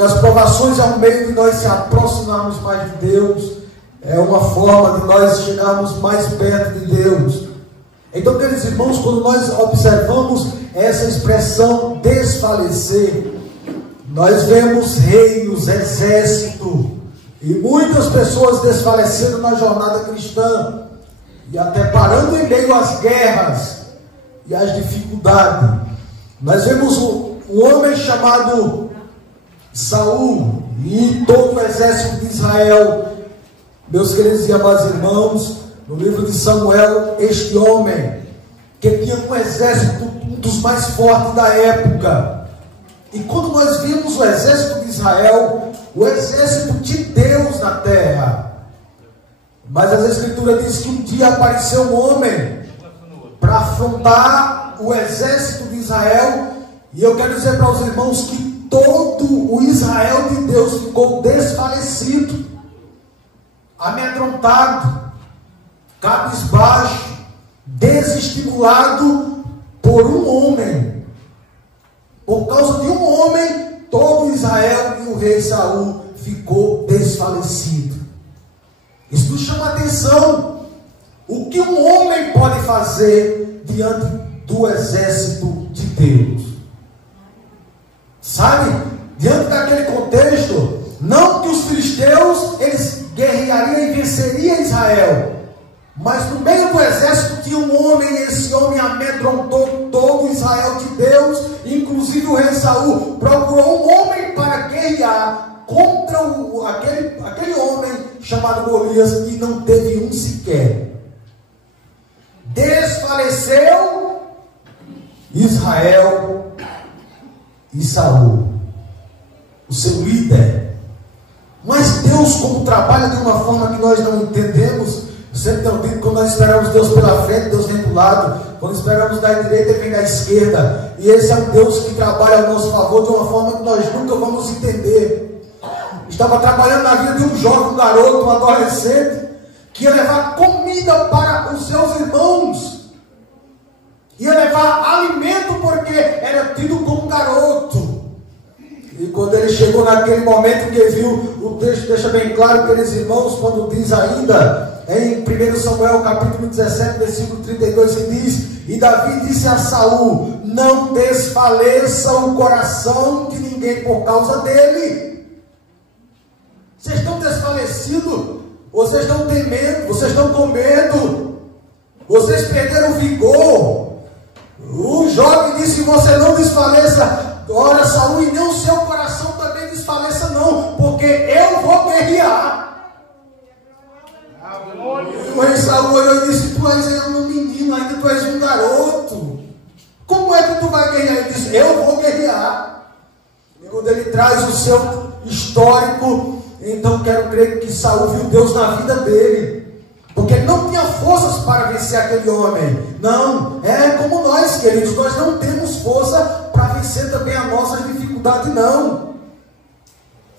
as provações é um meio de nós se aproximarmos mais de Deus, é uma forma de nós chegarmos mais perto de Deus. Então, queridos irmãos, quando nós observamos essa expressão desfalecer, nós vemos reinos, exército, e muitas pessoas desfaleceram na jornada cristã, e até parando em meio às guerras e às dificuldades. Nós vemos um homem chamado Saul e todo o exército de Israel. Meus queridos e amados irmãos, no livro de Samuel, este homem, que tinha um exército, um dos mais fortes da época, e quando nós vimos o exército de Israel, o exército de Deus na terra, mas as Escrituras diz que um dia apareceu um homem para afrontar o exército de Israel, e eu quero dizer para os irmãos que todo o Israel de Deus ficou desfalecido, amedrontado, cabisbaixo, desestimulado por um homem. Por causa de um homem, todo Israel e o rei Saul ficou desfalecido. Isso nos chama a atenção. O que um homem pode fazer diante do exército de Deus? Sabe? Diante daquele contexto, não que os filisteus, eles guerreariam e venceriam Israel, mas no meio do exército tinha um homem, e esse homem amedrontou todo Israel de Deus, inclusive o rei Saul procurou um homem para guerrear contra aquele homem chamado Golias, e não teve um sequer. Desfaleceu Israel e Saul, o seu líder. Mas Deus, como trabalha de uma forma que nós não entendemos, sempre tem dito, quando nós esperamos Deus pela frente, Deus vem do lado. Quando esperamos da direita, Ele vem da esquerda. E esse é um Deus que trabalha ao nosso favor de uma forma que nós nunca vamos entender. Estava trabalhando na vida de um jovem, um garoto, um adolescente, que ia levar comida para os seus irmãos, ia levar alimento, porque era tido como garoto. E quando ele chegou naquele momento que viu, o texto deixa bem claro, queridos irmãos, quando diz ainda em 1 Samuel capítulo 17, versículo 32, ele diz: e Davi disse a Saul: não desfaleça o coração de ninguém por causa dele. Vocês estão desfalecidos, vocês estão temendo, vocês estão com medo, vocês perderam o vigor. O jovem disse: você não desfaleça. Ora, Saul, e nem o seu coração também desfaleça não, porque eu vou guerrear. E o rei Saul olhou e disse: tu és um menino, ainda tu és um garoto, como é que tu vai guerrear? Ele disse: eu vou guerrear. E quando ele traz o seu histórico, então quero crer que Saul viu Deus na vida dele, porque ele não tinha forças para vencer aquele homem. Não, é como nós, queridos, nós não temos força para vencer também a nossa dificuldade, não.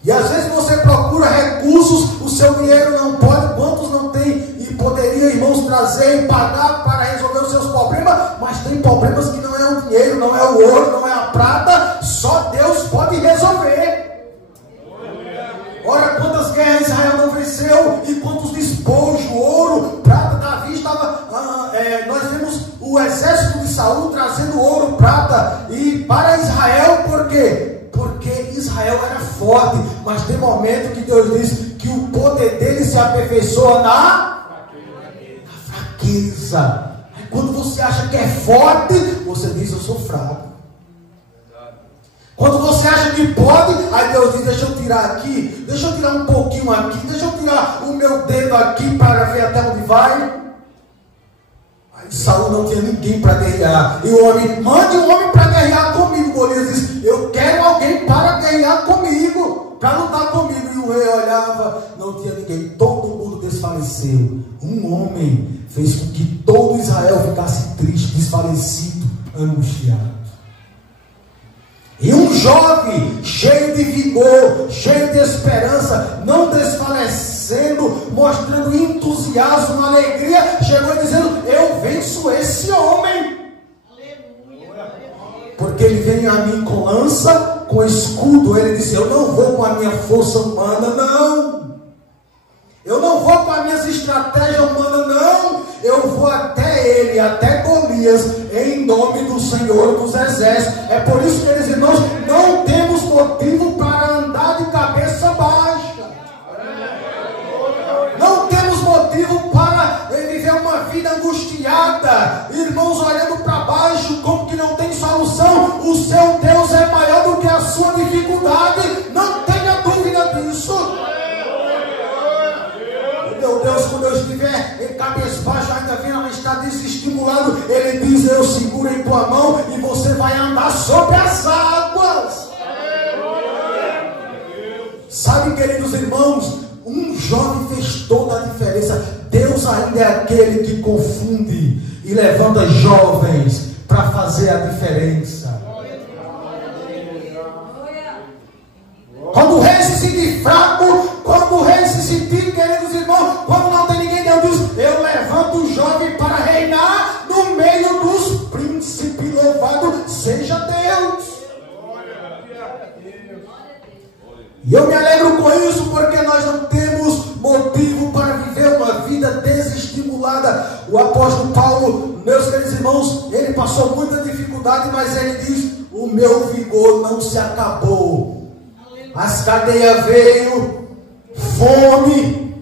E às vezes você procura recursos, o seu dinheiro não pode, quantos não tem e poderia, irmãos, trazer e pagar para resolver os seus problemas, mas tem problemas que não é o dinheiro, não é o ouro, não é a prata, só Deus pode resolver. Ora, quantas guerras Israel não venceu, e quantos despojos, ouro, prata. Davi estava, nós vemos o exército de Saul trazendo ouro, prata, e para Israel, por quê? Porque Israel era forte, mas tem momento que Deus diz que o poder dele se aperfeiçoa na fraqueza. Aí quando você acha que é forte, você diz: eu sou fraco. Quando você acha que pode, aí Deus diz: deixa eu tirar aqui, deixa eu tirar um pouquinho aqui, deixa eu tirar o meu dedo aqui para ver até onde vai. Aí Saul não tinha ninguém para guerrear, e o homem: mande um homem para guerrear comigo. Golias diz: eu quero alguém para guerrear comigo, para lutar comigo. E o rei olhava, não tinha ninguém, todo mundo desfaleceu. Um homem fez com que todo Israel ficasse triste, desfalecido, angustiado. E um jovem cheio de vigor, cheio de esperança, não desfalecendo, mostrando entusiasmo, alegria, chegou dizendo: eu venço esse homem. Porque ele veio a mim com lança, com escudo. Ele disse: eu não vou com a minha força humana, não. Eu não vou com as minhas estratégias humanas, não. Eu vou até ele, até Golias, em nome do Senhor dos Exércitos. É por isso, queridos irmãos, não temos motivo para andar de cabeça baixa. Não temos motivo para viver uma vida angustiada. Irmãos, olhando para baixo, como que não tem solução. O seu Deus é maior do que a sua dificuldade. Não tenha dúvida disso. Meu Deus, quando eu estiver em cabeça baixa, ainda vendo está desestimulado, Ele diz: eu seguro em tua mão e você vai andar sobre as águas. Sabe, queridos irmãos, um jovem fez toda a diferença. Deus ainda é aquele que confunde e levanta jovens para fazer a diferença. Quando o rei se sentir fraco, quando o rei se sentir, queridos irmãos, quando não tem ninguém, Deus diz: eu levanto o jovem para reinar no meio dos príncipes. Louvado seja Deus. E eu me alegro com isso, porque nós não temos motivo para viver uma vida desestimulada. O apóstolo Paulo, meus queridos irmãos, ele passou muita dificuldade, mas ele diz: o meu vigor não se acabou. As cadeias veio, fome,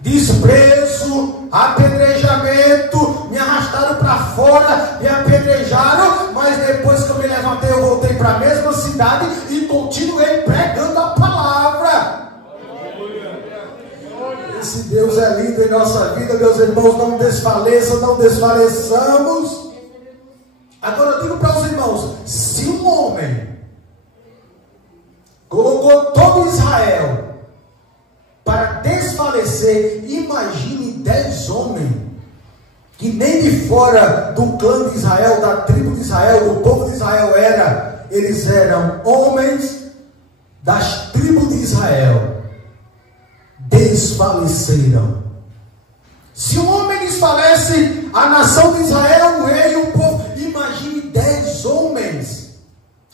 desprezo, apedrejamento, me arrastaram para fora, me apedrejaram, mas depois que eu me levantei, eu voltei para a mesma cidade e continuei pregando a palavra. Esse Deus é lindo em nossa vida, meus irmãos. Não desfaleçam, não desfaleçamos. Agora eu digo para os irmãos: se um homem colocou todo Israel para desfalecer, imagine 10 homens que nem de fora do clã de Israel, da tribo de Israel, do povo de Israel eles eram homens das tribos de Israel, desfaleceram. Se um homem desfalece, a nação de Israel, o rei e o povo, imagine 10 homens.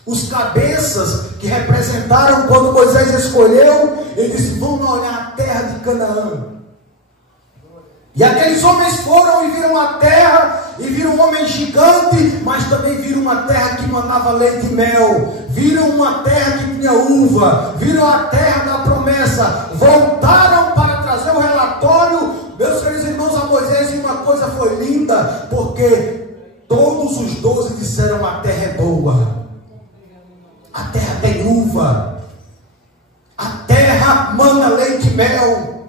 Os cabeças que representaram quando Moisés escolheu, ele disse: vamos olhar a terra de Canaã. E aqueles homens foram e viram a terra, e viram um homem gigante, mas também viram uma terra que manava leite e mel, viram uma terra que tinha uva, viram a terra da promessa, voltaram para trazer o relatório, meus queridos irmãos, a Moisés, e uma coisa foi linda, porque todos os 12 disseram: a terra é boa. A terra tem uva, a terra mana leite e mel.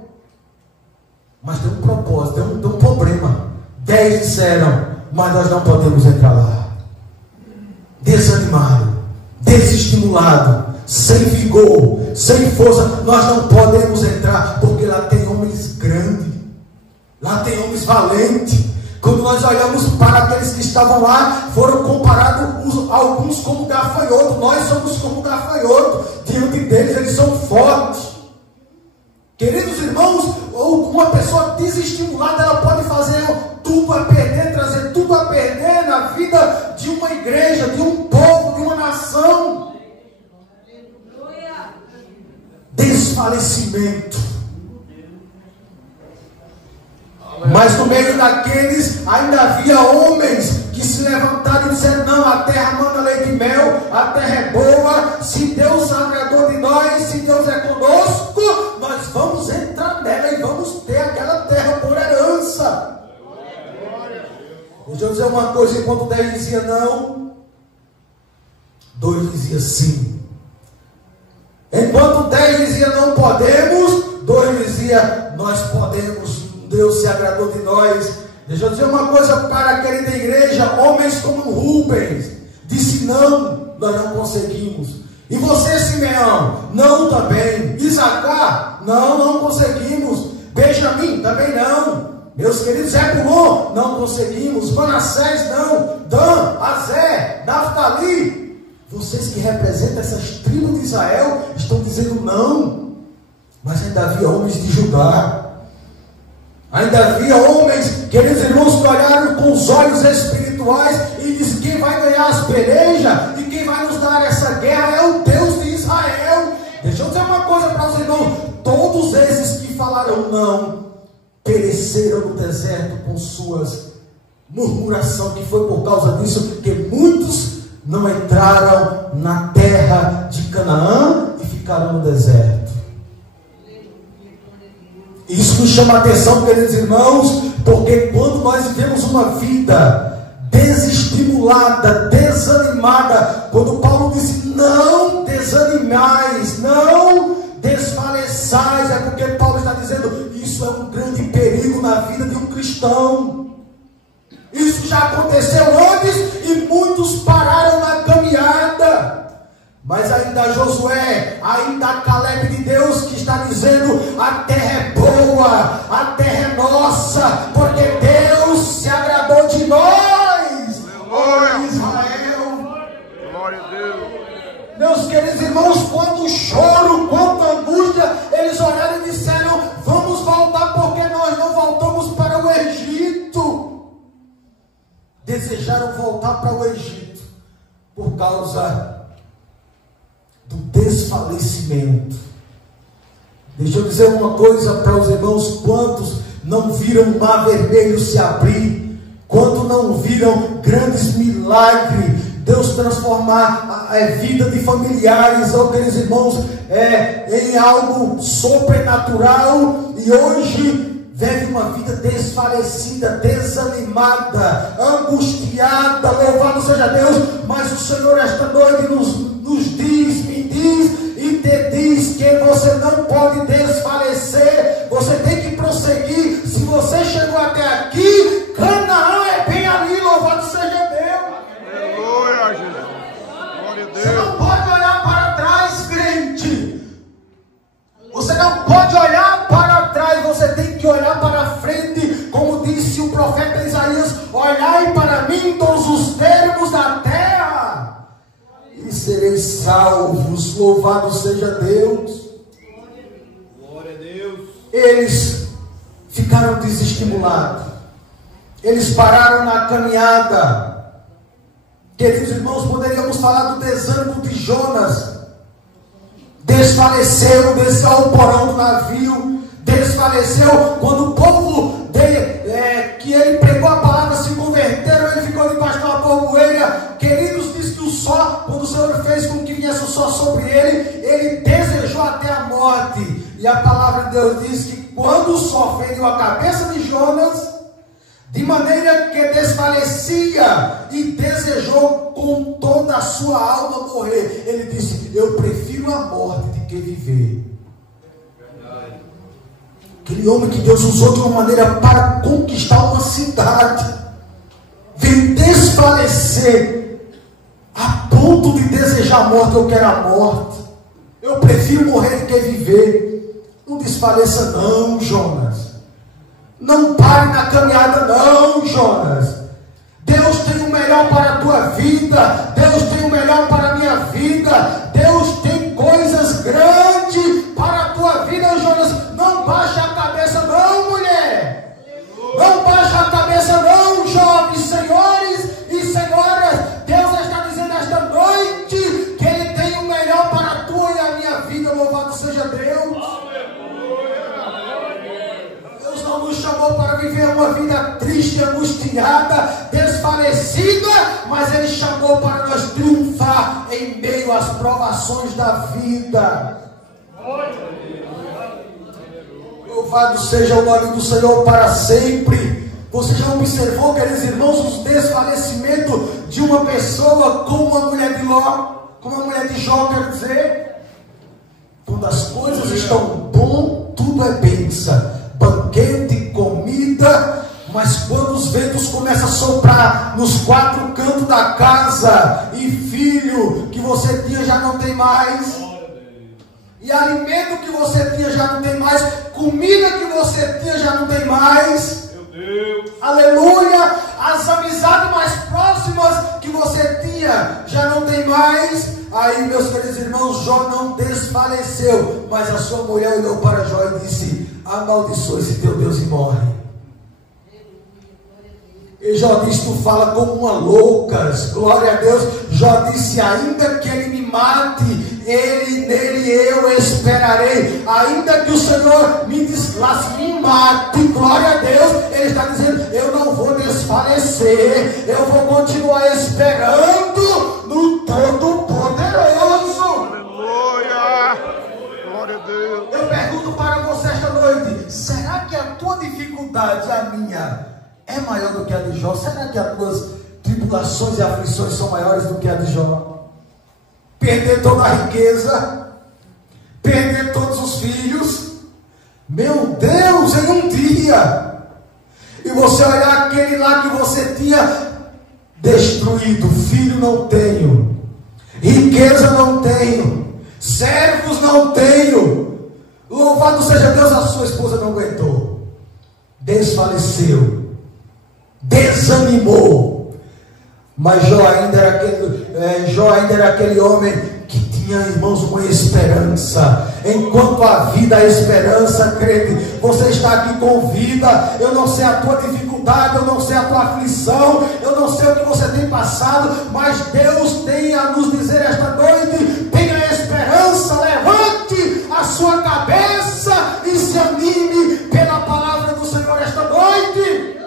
Mas tem um propósito, tem um problema. 10 disseram: mas nós não podemos entrar lá. Desanimado, desestimulado, sem vigor, sem força, nós não podemos entrar, porque lá tem homens grandes, lá tem homens valentes. Quando nós olhamos para aqueles que estavam lá, foram comparados alguns como gafanhoto. Nós somos como gafanhoto. Diante deles, eles são fortes. Queridos irmãos, uma pessoa desestimulada, ela pode fazer tudo a perder, trazer tudo a perder na vida de uma igreja, de um povo, de uma nação. Desfalecimento. Mas no meio daqueles ainda havia homens que se levantaram e disseram: não, a terra manda leite e mel, a terra é boa, se Deus agradou de nós, se Deus é conosco, nós vamos entrar nela e vamos ter aquela terra por herança. Deixa eu dizer uma coisa: enquanto 10 dizia não, 2 dizia sim. Enquanto 10 dizia não podemos, 2 dizia nós podemos. Deus se agradou de nós. Deixa eu dizer uma coisa para a querida igreja: homens como Rubens disse não, nós não conseguimos. E você, Simeão? Não também. Isacar? Não, não conseguimos. Benjamim? Também não. Meus queridos, Zebulon? Não conseguimos. Manassés? Não. Dan, Azé, Naftali? Vocês que representam essas tribos de Israel estão dizendo não. Mas ainda havia homens de Judá. Ainda havia homens, queridos irmãos, que olharam com os olhos espirituais e dizem: quem vai ganhar as pelejas e quem vai nos dar essa guerra é o Deus de Israel. Deixa eu dizer uma falaram não, pereceram no deserto com suas murmurações, que foi por causa disso que muitos não entraram na terra de Canaã e ficaram no deserto. Isso nos chama a atenção, queridos irmãos, porque quando nós vivemos uma vida desestimulada, desanimada, quando Paulo disse não desanimais, não desfaleçais, é porque Paulo está dizendo isso é um grande perigo na vida de um cristão. Isso já aconteceu antes e muitos pararam na caminhada. Mas ainda Josué, ainda Caleb de Deus que está dizendo a terra é boa, a terra é nossa, porque Deus se agradou de nós. Glória Israel. Glória a Deus. Meus queridos irmãos, quando choro, quando angústia, eles oraram e disseram, vamos voltar porque nós não voltamos para o Egito. Desejaram voltar para o Egito por causa do desfalecimento. Deixa eu dizer uma coisa para os irmãos: quantos não viram o mar vermelho se abrir? Quantos não viram grandes milagres, Deus transformar a vida de familiares, ou aqueles irmãos, em algo sobrenatural, e hoje vive uma vida desfalecida, desanimada, angustiada? Louvado seja Deus. Mas o Senhor esta noite nos diz, me diz e te diz que você não pode desfalecer, você tem que prosseguir. Se você chegou até aqui, Canaã é bem ali, louvado seja Deus. Glória, Jesus. Glória a Deus. Você não pode olhar para trás, crente. Você não pode olhar para trás, você tem que olhar para frente, como disse o profeta Isaías: olhai para mim todos os termos da terra e sereis salvos. Louvado seja Deus. Glória a Deus. Eles ficaram desestimulados, eles pararam na caminhada. Queridos irmãos, poderíamos falar do desânimo de Jonas. Desfaleceu, desceu ao porão do navio, desfaleceu quando o povo que ele pregou a palavra se converteram, ele ficou debaixo de uma borboleira. Queridos, diz que o sol, quando o Senhor fez com que viesse o sol sobre ele desejou até a morte. E a palavra de Deus diz que quando o sol feriu a cabeça de Jonas, de maneira que desfalecia e desejou com toda a sua alma morrer, ele disse: eu prefiro a morte do que viver. Aquele homem que Deus usou de uma maneira para conquistar uma cidade, veio desfalecer a ponto de desejar a morte. Eu quero a morte, eu prefiro morrer do que viver. Não desfaleça não, Jonas. Não pare na caminhada não, Jonas. Deus tem o melhor para a tua vida. Deus tem o melhor para a minha vida. Deus tem coisas grandes para a tua vida, Jonas. Não baixe a cabeça não, mulher. Não baixe a cabeça não, jovens, senhores e senhoras. Deus está dizendo esta noite que Ele tem o melhor para a tua e a minha vida. Louvado seja Deus. Não nos chamou para viver uma vida triste, angustiada, desfalecida, mas Ele chamou para nós triunfar em meio às provações da vida. Louvado seja o nome do Senhor para sempre. Você já observou, queridos irmãos, os desfalecimentos de uma pessoa como a mulher de Ló, como a mulher de Jó, quero dizer? Quando as coisas estão bom, tudo é bênção. Banquete, comida, mas quando os ventos começam a soprar nos quatro cantos da casa, e filho que você tinha já não tem mais, e alimento que você tinha já não tem mais, comida que você tinha já não tem mais, meu Deus, aleluia, as amizades mais próximas que você tinha já não tem mais. Aí, meus queridos irmãos, Jó não desfaleceu, mas a sua mulher olhou para Jó e disse: amaldiçoe esse teu Deus e morre. E Jó disse: tu fala como uma louca. Glória a Deus. Jó disse: ainda que ele me mate, nele eu esperarei. Ainda que o Senhor me deslace, me mate, glória a Deus, Ele está dizendo, eu não vou desfalecer, eu vou continuar esperando no Todo-Poderoso. Aleluia. Glória a Deus. Eu pergunto para você esta noite, será que a tua dificuldade, a minha, é maior do que a de Jó? Será que as tuas tribulações e aflições são maiores do que a de Jó? Perder toda a riqueza, perder todos os filhos, meu Deus, em um dia, e você olhar aquele lá que você tinha destruído, filho não tenho, riqueza não tenho, servos não tenho, louvado seja Deus, a sua esposa não aguentou, desfaleceu, desanimou. Mas Jó ainda era aquele homem que tinha, irmãos, uma esperança. Enquanto a vida, a esperança, crente, você está aqui com vida. Eu não sei a tua dificuldade, eu não sei a tua aflição, eu não sei o que você tem passado, mas Deus tem a nos dizer esta noite: tenha esperança, levante a sua cabeça e se anime pela palavra do Senhor esta noite.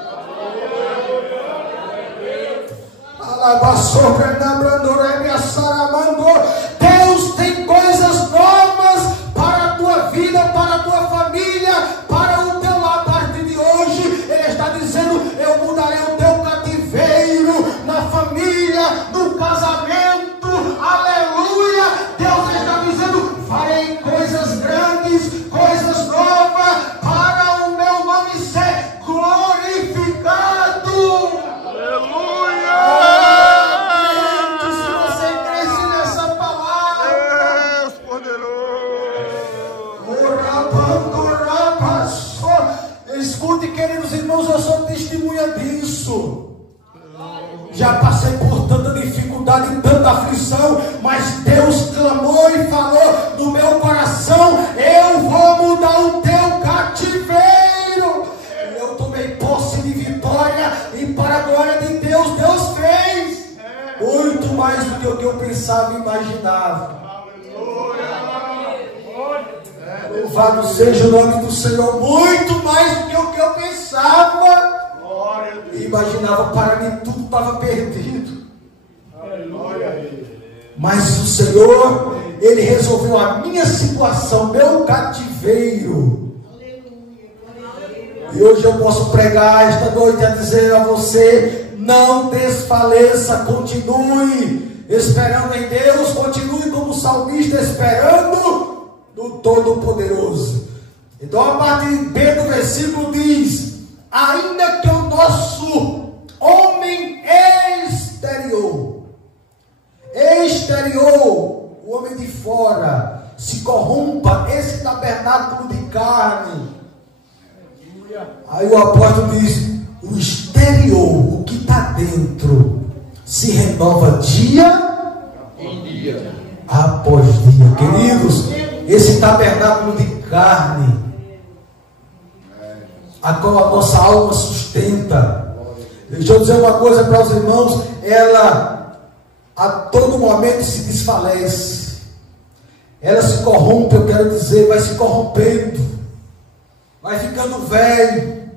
Deus tem coisas novas para a tua vida, para a tua família, para o teu lar. A partir de hoje, Ele está dizendo: eu mudarei o teu cativeiro na família, no casamento. Aleluia! Deus está dizendo: farei coisas grandes, coisas novas, para o meu nome ser glorificado. Aleluia. Escute, queridos irmãos, eu sou testemunha disso. Já passei por tanta dificuldade e tanta aflição, mas Deus clamou e falou no meu coração: eu vou mudar o teu cativeiro. E eu tomei posse de vitória, e para a glória de Deus, Deus fez muito mais do que o que eu pensava e imaginava. Louvado seja o nome do Senhor, muito mais do que o que eu pensava e imaginava. Para mim tudo estava perdido, mas o Senhor, Ele resolveu a minha situação, meu cativeiro. E hoje eu posso pregar esta noite a dizer a você: não desfaleça, continue esperando em Deus, continue como o salmista esperando do Todo-Poderoso. Então a parte B do versículo diz: ainda que o nosso homem exterior, o homem de fora, se corrompa, esse tabernáculo de carne. Aí o apóstolo diz: o exterior, o que está dentro, se renova dia em dia, após dia. Queridos, esse tabernáculo de carne, a qual a nossa alma sustenta, deixa eu dizer uma coisa para os irmãos: ela a todo momento se desfalece, ela se corrompe. Eu quero dizer, vai se corrompendo, vai ficando velho,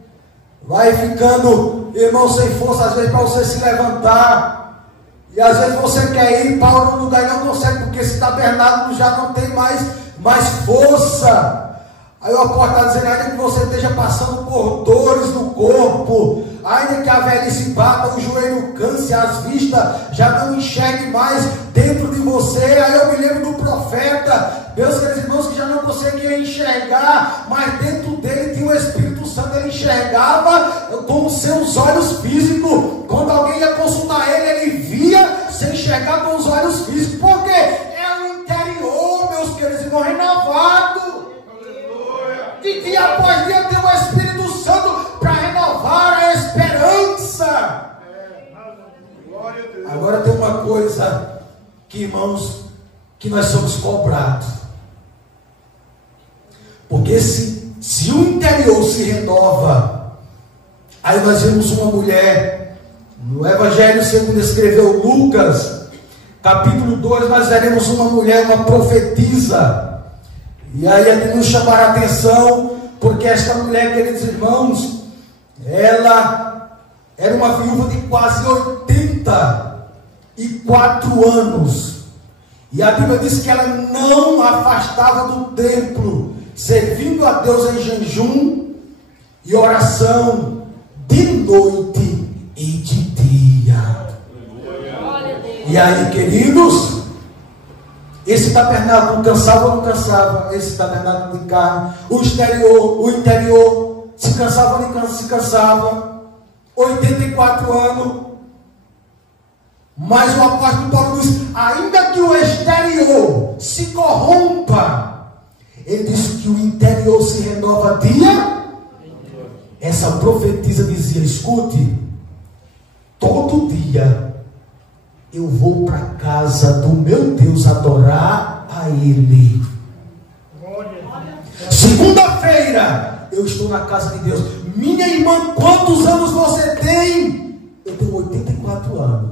vai ficando, irmão, sem força às vezes para você se levantar, e às vezes você quer ir para um lugar e não consegue, porque esse tabernáculo já não tem mais força. Aí o apóstolo está dizendo: ainda que você esteja passando por dores no corpo, ainda que a velhice bata, o joelho canse, as vistas já não enxergue mais dentro de você. Aí eu me lembro do profeta, meus queridos irmãos, que já não conseguia enxergar, mas dentro dele tinha o Espírito Santo. Ele enxergava com os seus olhos físicos. Quando alguém ia consultar ele via sem enxergar com os olhos físicos, porque é o interior, meus queridos irmãos, renovado. De dia após dia tem o Espírito Santo para renovar a esperança. Agora tem uma coisa que, irmãos, que nós somos cobrados. Porque se o interior se renova, aí nós vemos uma mulher no Evangelho segundo escreveu Lucas, capítulo 2, nós veremos uma mulher, uma profetisa. E aí é que nos chamará a atenção, porque esta mulher, queridos irmãos, ela era uma viúva de quase 84 anos. E a Bíblia diz que ela não afastava do templo, servindo a Deus em jejum e oração, de noite e de dia. E aí, queridos, esse tabernáculo cansava ou não cansava? Esse tabernáculo de carne, o interior, se cansava ou não se cansava? 84 anos. Mas o apóstolo Paulo diz, ainda que o exterior se corrompa, ele diz que o interior se renova dia. Essa profetisa dizia, escute, todo dia eu vou para a casa do meu Deus adorar a Ele. Segunda-feira eu estou na casa de Deus. Minha irmã, quantos anos você tem? Eu tenho 84 anos.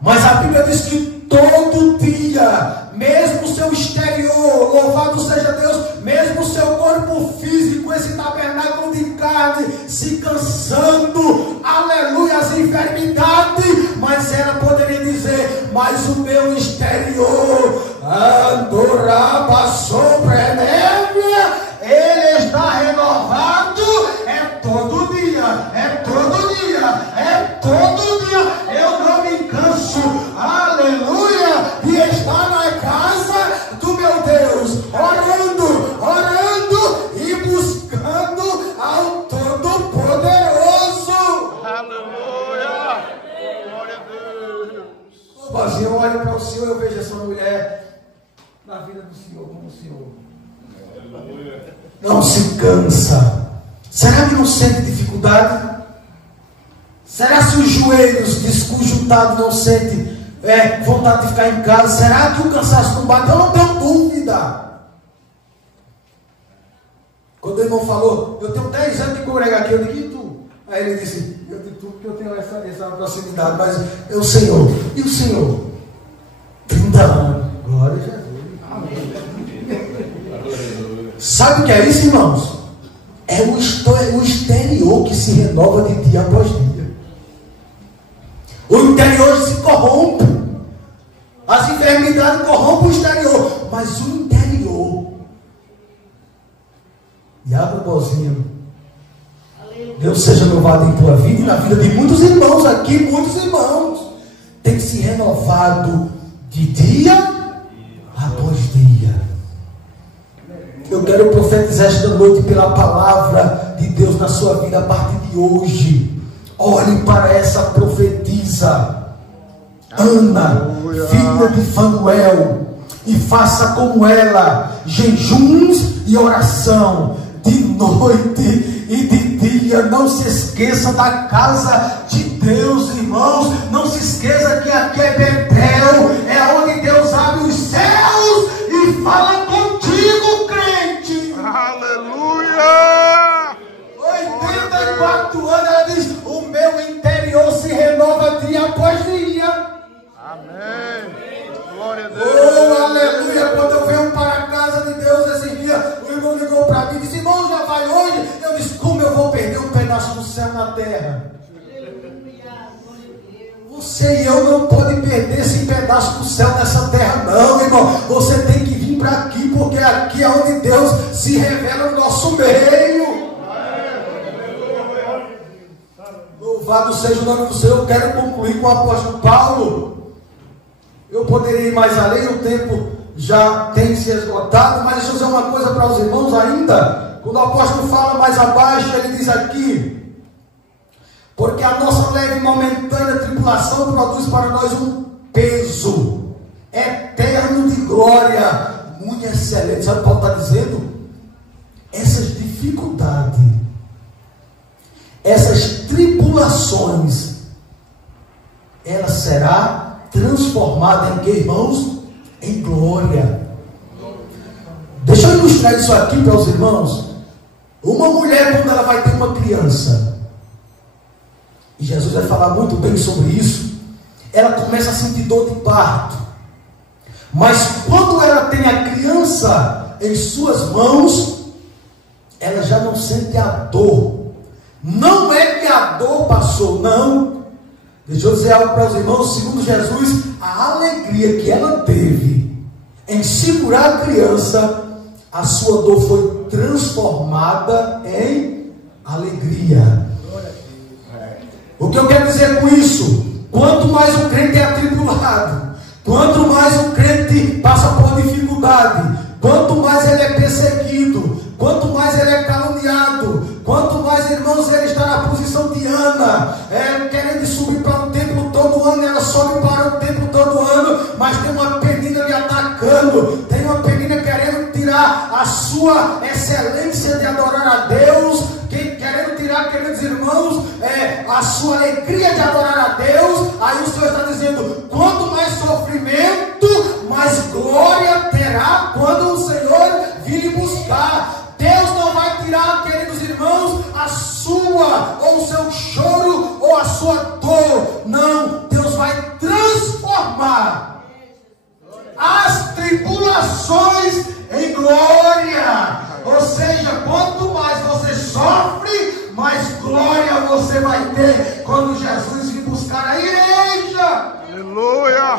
Mas a Bíblia diz que todo dia, mesmo o seu exterior, louvado seja Deus, mesmo o seu corpo físico, esse tabernáculo de carne, se cansando, aleluia, as enfermidades, mas ela poderia dizer, mas o meu exterior, andoraba sobre ele está renovado, é todo dia, é todo dia, é todo dia, eu não me canso, aleluia, de estar na casa do meu Deus, orando e buscando ao Todo-Poderoso. Aleluia, glória a Deus. Sozinho, eu olho para o Senhor e eu vejo essa mulher na vida do Senhor, como o Senhor. Não se cansa. Será que não sente dificuldade? Será que os joelhos desconjuntados não sentem vontade de ficar em casa? Será que o cansaço não bate? Eu não tenho dúvida. Quando o irmão falou, eu tenho 10 anos de congregar aqui, eu digo, e tu? Aí ele disse, eu digo tu porque eu tenho essa proximidade, mas é o Senhor. E o Senhor? 30 anos. Glória a Jesus. Sabe o que é isso, irmãos? É o exterior que se renova de dia após dia. O interior se corrompe. As enfermidades corrompem o exterior. Mas o interior. E abre o bolzinho. Deus seja louvado em tua vida e na vida de muitos irmãos aqui, muitos irmãos. Tem se renovado de dia após dia. Eu quero profetizar esta noite pela palavra de Deus na sua vida a partir de hoje. Olhe para essa profetisa, Ana, filha de Fanuel, e faça como ela, jejuns e oração, de noite e de dia. Não se esqueça da casa de Deus, irmãos. Não se esqueça que aqui é Betel, é onde Deus abre os céus e fala contigo, crente. Aleluia! 84 anos, ela diz, o meu interior se renova dia após dia. Amém! Glória a Deus! Oh, aleluia! Quando eu venho para a casa de Deus esse dia, o irmão ligou para mim e disse, irmão, já vai hoje? Eu disse, como eu vou perder um pedaço do céu na terra? Você e eu não podemos perder esse pedaço do céu nessa terra, não, irmão. Você tem que vir para aqui, porque aqui é onde Deus se revela no nosso meio. Louvado seja o nome do Senhor. Eu quero concluir com o apóstolo Paulo. Eu poderia ir mais além, o tempo já tem se esgotado, mas deixa eu dizer uma coisa para os irmãos ainda. Quando o apóstolo fala mais abaixo, ele diz aqui, porque a nossa leve e momentânea tribulação produz para nós um peso eterno de glória muito excelente. Sabe o que Paulo está dizendo? Essas dificuldades, essas tribulações, ela será transformada em que, irmãos? Em glória. Deixa eu ilustrar isso aqui para os irmãos. Uma mulher, quando ela vai ter uma criança, e Jesus vai falar muito bem sobre isso, ela começa a sentir dor de parto. Mas quando ela tem a criança em suas mãos, ela já não sente a dor. Não é que a dor passou, não. Deixa eu dizer algo para os irmãos. Segundo Jesus, a alegria que ela teve em segurar a criança, a sua dor foi transformada em alegria. O que eu quero dizer com isso? Quanto mais o crente é atribulado, quanto mais o crente passa por dificuldade, quanto mais ele é perseguido, quanto mais ele é caluniado, quanto mais, irmãos, ele está na posição de Ana, querendo subir para o templo todo ano, ela sobe para o templo todo ano, mas tem uma penina lhe atacando, tem uma penina querendo tirar a sua excelência de adorar a Deus, querendo tirar, queridos irmãos, a sua alegria de adorar a Deus. Aí o Senhor está dizendo: quanto mais sofrimento, mais glória terá quando o Senhor vir lhe buscar. Deus não vai tirar, queridos irmãos, a sua, ou o seu choro, ou a sua dor. Não, Deus vai transformar as tribulações em glória. Ou seja, quanto mais você sofre, mais glória você vai ter quando Jesus vir buscar a igreja. Aleluia!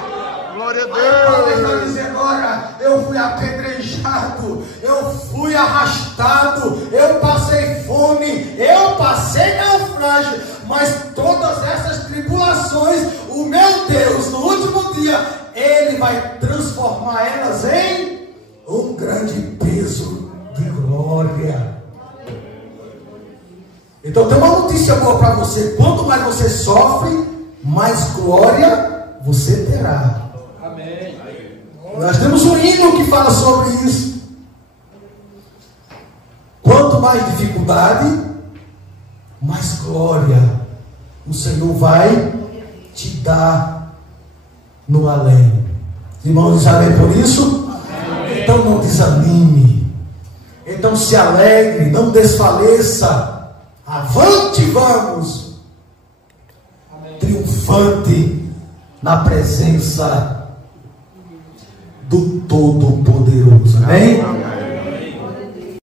Glória a Deus! Aí Paulo está dizendo: agora eu fui apedrejado, eu fui arrastado, eu passei fome, eu passei naufrágio, mas todas essas tribulações, o meu Deus, no último dia, Ele vai transformar elas em um grande peso de glória. Então tem uma notícia boa para você: quanto mais você sofre, mais glória você terá. Amém. Nós temos um hino que fala sobre isso. Quanto mais dificuldade, mais glória o Senhor vai te dar no além. Irmãos, dizem amém por isso? Amém. Então não desanime. Então se alegre, não desfaleça. Avante, vamos. Amém. Triunfante na presença do Todo-Poderoso. Amém?